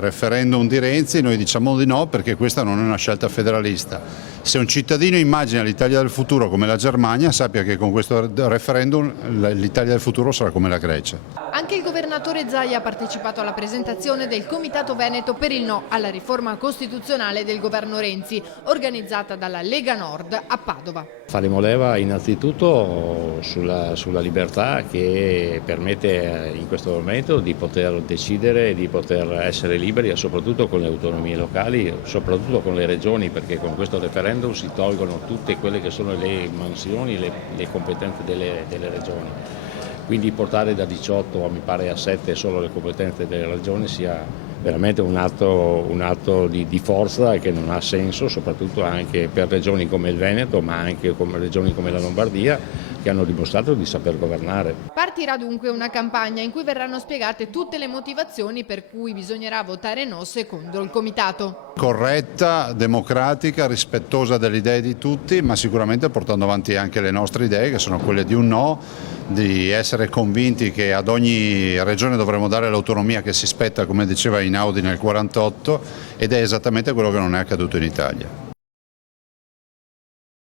Referendum di Renzi, noi diciamo di no perché questa non è una scelta federalista. Se un cittadino immagina l'Italia del futuro come la Germania, sappia che con questo referendum l'Italia del futuro sarà come la Grecia. Anche il governatore Zaia ha partecipato alla presentazione del Comitato Veneto per il no alla riforma costituzionale del governo Renzi, organizzata dalla Lega Nord a Padova. Faremo leva innanzitutto sulla libertà che permette in questo momento di poter decidere, di poter essere liberi, e soprattutto con le autonomie locali, soprattutto con le regioni, perché con questo referendum si tolgono tutte quelle che sono le mansioni, le competenze delle regioni. Quindi portare da 18 mi pare a 7 solo le competenze delle regioni sia veramente un atto di forza che non ha senso, soprattutto anche per regioni come il Veneto, ma anche come regioni come la Lombardia, che hanno dimostrato di saper governare. Partirà dunque una campagna in cui verranno spiegate tutte le motivazioni per cui bisognerà votare no secondo il Comitato. Corretta, democratica, rispettosa delle idee di tutti, ma sicuramente portando avanti anche le nostre idee, che sono quelle di un no, di essere convinti che ad ogni regione dovremo dare l'autonomia che si spetta, come diceva Einaudi nel 1948, ed è esattamente quello che non è accaduto in Italia.